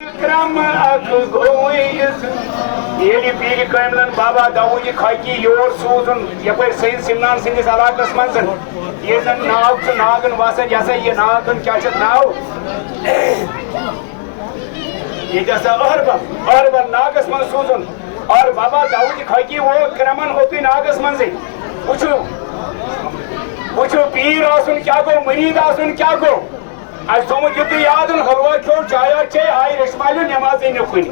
Yeli Piri Kamlan Baba Dawoodi Khaki Yor Suzun Yapar Sayyid Simnan Sindhis Alakas Mansan Yesan Naag to Nagan Vasa Jasa Ye Nagan Kachat Now Ye Jasa Arba Nagas Man Suzun और बाबा दाऊदी खाकी वो क्रमन होती नागस मंजे पूछो पीर आसुन क्या को मरीद आसुन क्या को आज तुम युद्ध याद उन हलवा क्यों चाया चे आई रश्मालू नमाज इन खुनी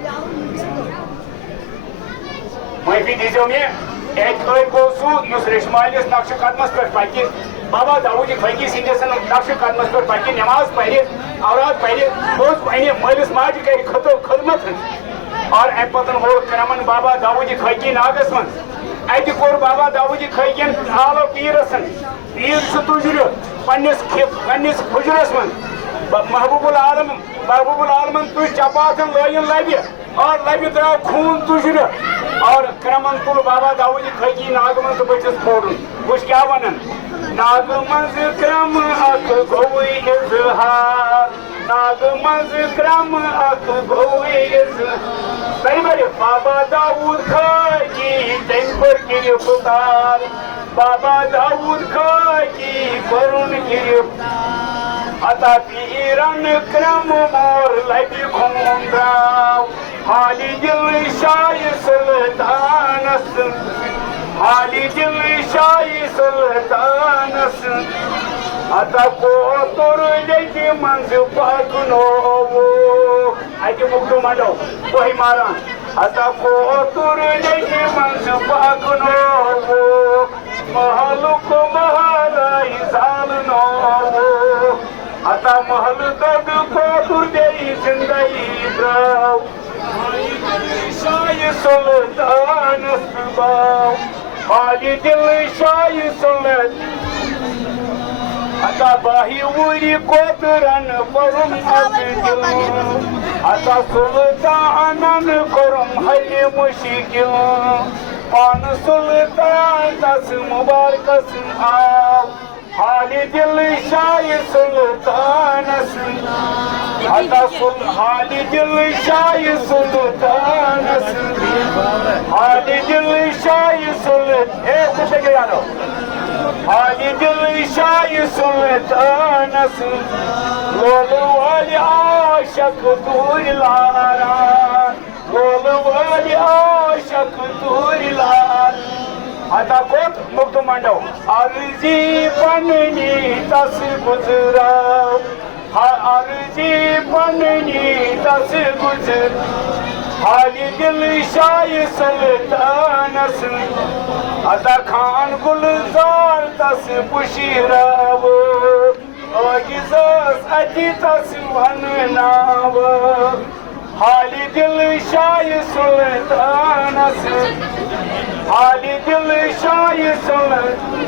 मैं भी दीजो में एक को सु युस रश्मालू नक्श कदमस पर पाकी बाबा दाऊदी खाकी सिंधेसन नक्श कदमस पर पाकी नमाज पढ़े औरात पढ़े रोज पढ़े मलिस माज के खदमत और पतन हो क्रमन बाबा दाऊदी खाकी नागस मन अत कोर बाबा दाऊदी खाकिन आलो पीरसन पीर तुजर पन्निस हुजरस मन महबूबुल आलमन तुझ चपातन लाइन लबि और लबि द्राव खून तुजर और क्रमन तुल बाबा दाऊदी खाकी नागमन तो बचस फोड़न कुछ क्या वनन नागमन क्रम अख गोई इजहार नागमन क्रम अख गोई इजहार बाबा दाऊद खाकी तम पर गिरफ्तार बाबा दाऊद खाकी करुण गिरफ्तार अता पीरन क्रम मोर लबि घुमराव हाली दिल शाह सुल्तानस हाली दिल शाह सुल्तानस अता को तोर लेके मंज पकनो अति मुक्तो माडो कोई मारा अता को तोर लेके मंज पकनो महल को महलाई सालनो अता महल दग को तुर दे जिंदगी द्राव शाह सुल्तान बाव हाली दिल शाह सुल्तान अता बाही उरी कोतरन परुम अब्दुल अता सुल्तानन करम हरि मुशिकिल पान सुल्तान दस मुबारकस आव हाली दिल शाह सुल्तान अता हाली दिल शाह सुल्तान हाली दिल शाह सुल्तान ए कुछ गया नो हाली दिल शाह सुल्तान लोल वाली आशक दूर लारा लोल वाली आशक दूर लार अता कोत मुक्त मंडव अर्जी बननी तस गुजराव अर्जी बननी तस गुजर हाली दिल शाह सुल्तान अता खान गुलजार तस पुशिराव अगिजस अति तस वननाव हाली दिल शाह सुल्तान हाली दिल शाह सुल्तान